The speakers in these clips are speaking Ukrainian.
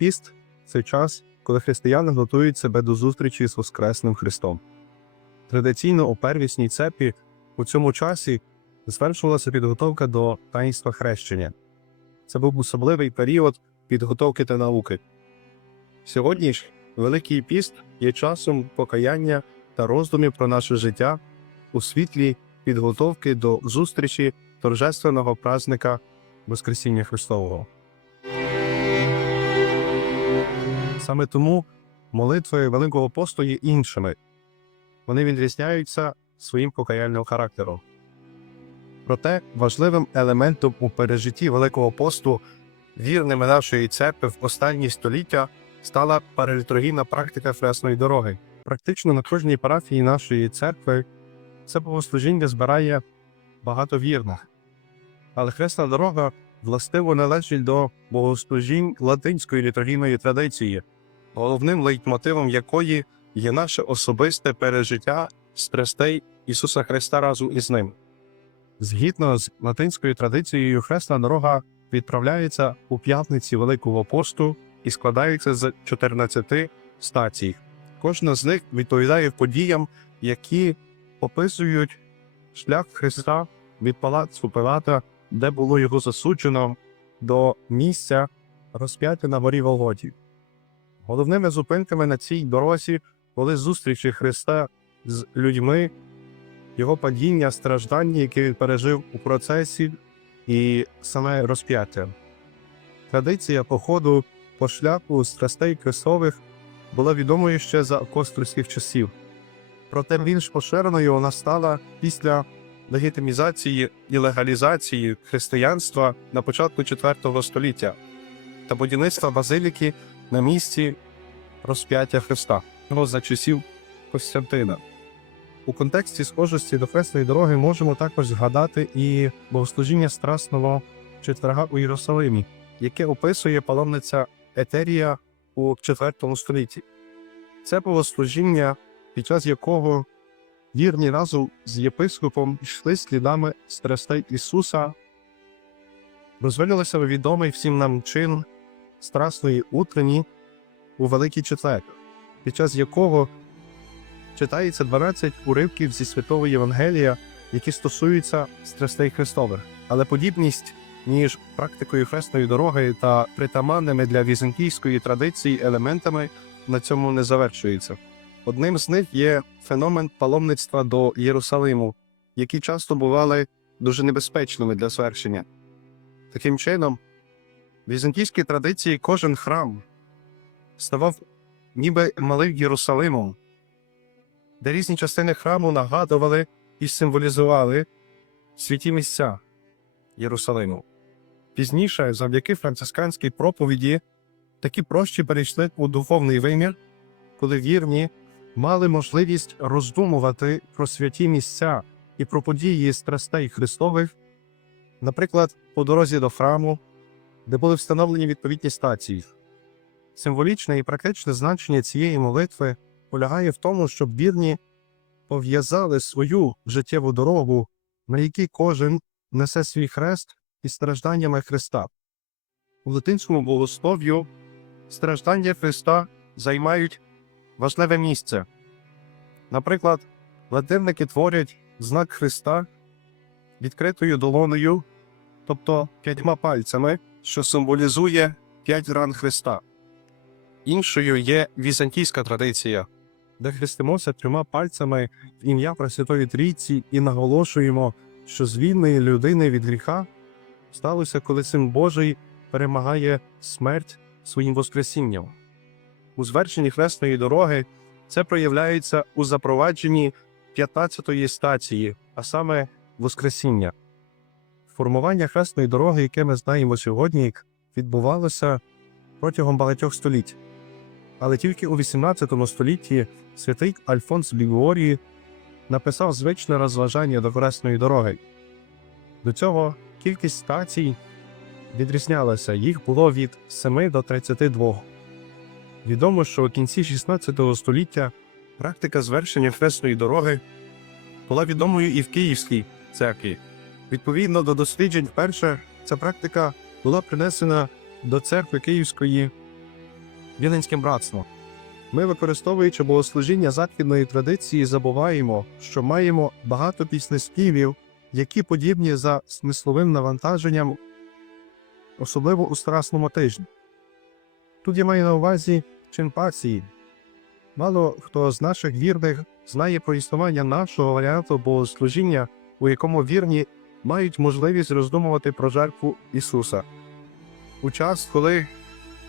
Піст це час, коли християни готують себе до зустрічі з Воскресним Христом. Традиційно у первісній цепі у цьому часі звершувалася підготовка до таїнства хрещення. Це був особливий період підготовки та науки. Сьогодні ж Великий піст є часом покаяння та роздумів про наше життя у світлі підготовки до зустрічі торжественного празника Воскресіння Христового. Саме тому молитви Великого посту є іншими. Вони відрізняються своїм покаяльним характером. Проте важливим елементом у пережитті Великого посту вірними нашої церкви в останні століття стала паралітургійна практика хресної дороги. Практично на кожній парафії нашої церкви це богослужіння збирає багато вірних. Але хресна дорога властиво належить до богослужінь латинської літургійної традиції, головним лейтмотивом якої є наше особисте пережиття страстей Ісуса Христа разом із ним. Згідно з латинською традицією, хресна дорога відправляється у п'ятниці Великого посту і складається з 14 стацій. Кожна з них відповідає подіям, які описують шлях Христа від палацу Пилата, де було його засуджено, до місця розп'яття на горі Волготі. Головними зупинками на цій дорозі були зустрічі Христа з людьми, його падіння, страждання, які він пережив у процесі, і саме розп'яття. Традиція походу по шляху страстей Христових була відомою ще за апостольських часів. Проте більш поширеною вона стала після легітимізації і легалізації християнства на початку IV століття та будівництва базиліки на місці розп'яття Христа його за часів Костянтина. У контексті схожості до хресної дороги можемо також згадати і богослужіння Страсного четверга у Єрусалимі, яке описує паломниця Етерія у IV столітті. Це богослужіння, під час якого вірні разом з єпископом йшли слідами страстей Ісуса, розвинулося відомий всім нам чин Страсної утрені у Великий Четвер, під час якого читається 12 уривків зі Святого Євангелія, які стосуються страстей Христових. Але подібність між практикою хресної дороги та притаманними для візантійської традиції елементами на цьому не завершується. Одним з них є феномен паломництва до Єрусалиму, які часто бували дуже небезпечними для звершення. Таким чином, візантійській традиції кожен храм ставав ніби малим Єрусалимом, де різні частини храму нагадували і символізували святі місця Єрусалиму. Пізніше, завдяки францисканській проповіді, такі прощі перейшли у духовний вимір, коли вірні мали можливість роздумувати про святі місця і про події страстей Христових, наприклад, по дорозі до храму, де були встановлені відповідні стації. Символічне і практичне значення цієї молитви полягає в тому, щоб вірні пов'язали свою життєву дорогу, на якій кожен несе свій хрест із стражданнями Христа. У латинському богослов'ю страждання Христа займають важливе місце. Наприклад, латинники творять знак Христа відкритою долоною, тобто п'ятьма пальцями, що символізує п'ять ран Христа. Іншою є візантійська традиція, де хрестимося трьома пальцями в ім'я Пресвятої Трійці і наголошуємо, що з людини від гріха сталося, коли Син Божий перемагає смерть своїм Воскресінням. У звершенні хресної дороги це проявляється у запровадженні 15-ї стації, а саме Воскресіння. Формування хресної дороги, яке ми знаємо сьогодні, відбувалося протягом багатьох століть. Але тільки у 18 столітті святий Альфонс Лігуорії написав звичне розважання до хресної дороги. До цього кількість стацій відрізнялася, їх було від 7 до 32. Відомо, що у кінці 16 століття практика звершення хресної дороги була відомою і в Київській церкві. Відповідно до досліджень, вперше ця практика була принесена до церкви Київської Віленським братством. Ми, використовуючи богослужіння західної традиції, забуваємо, що маємо багато піснеспівів, які подібні за смисловим навантаженням, особливо у страсному тижні. Тут я маю на увазі чинпасії. Мало хто з наших вірних знає про існування нашого варіанту богослужіння, у якому вірні мають можливість роздумувати про жертву Ісуса. У час, коли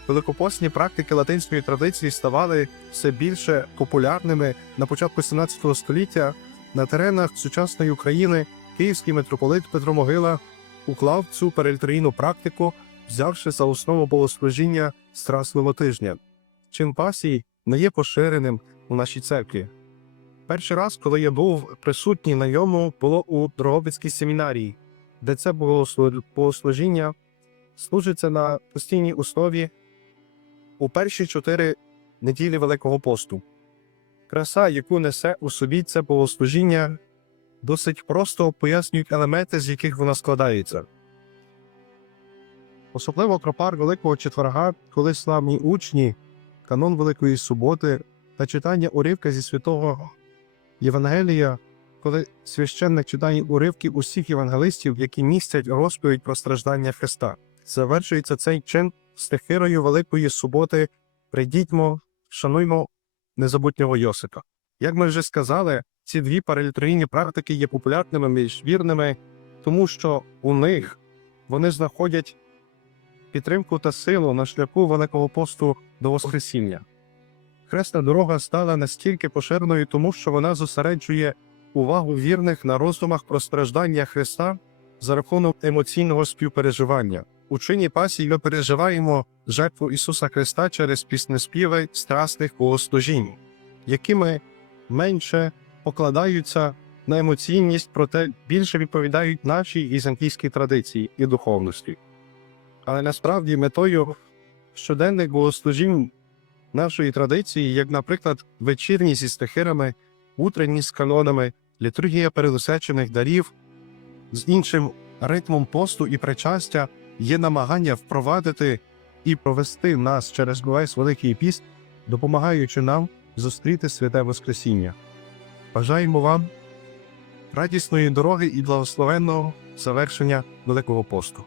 великопосні практики латинської традиції ставали все більше популярними на початку 17 століття, на теренах сучасної України київський митрополит Петро Могила уклав цю перельтрійну практику, взявши за основу богослужіння Страсного тижня. Чин пасії не є поширеним у нашій церкві. Перший раз, коли я був присутній на ньому, було у Дрогобицькій семінарії, де це богослу- богослужіння служиться на постійній основі у перші чотири неділі Великого посту. Краса, яку несе у собі це богослужіння, досить просто пояснюють елементи, з яких вона складається. Особливо тропар Великого Четверга, коли славні учні, канон Великої Суботи та читання уривка зі святого Євангелія, коли священник читає уривки усіх євангелистів, які містять розповідь про страждання Христа. Завершується цей чин стихирою Великої Суботи Прийдітьмо, шануймо незабутнього Йосипа. Як ми вже сказали, ці дві паралітрійні практики є популярними між вірними, тому що у них вони знаходять підтримку та силу на шляху Великого посту до Воскресіння. Хресна дорога стала настільки поширеною, тому що вона зосереджує увагу вірних на роздумах про страждання Христа за рахунок емоційного співпереживання. У чині пасії ми переживаємо жертву Ісуса Христа через піснеспіви страсних богослужінь, якими менше покладаються на емоційність, проте більше відповідають нашій візантійській традиції і духовності. Але насправді метою щоденних богослужінь нашої традиції, як, наприклад, вечірні зі стихирами, утренні з канонами, літургія передосечених дарів, з іншим ритмом посту і причастя є намагання впровадити і провести нас через весь Великий Піст, допомагаючи нам зустріти святе Воскресіння. Бажаємо вам радісної дороги і благословенного завершення Великого посту.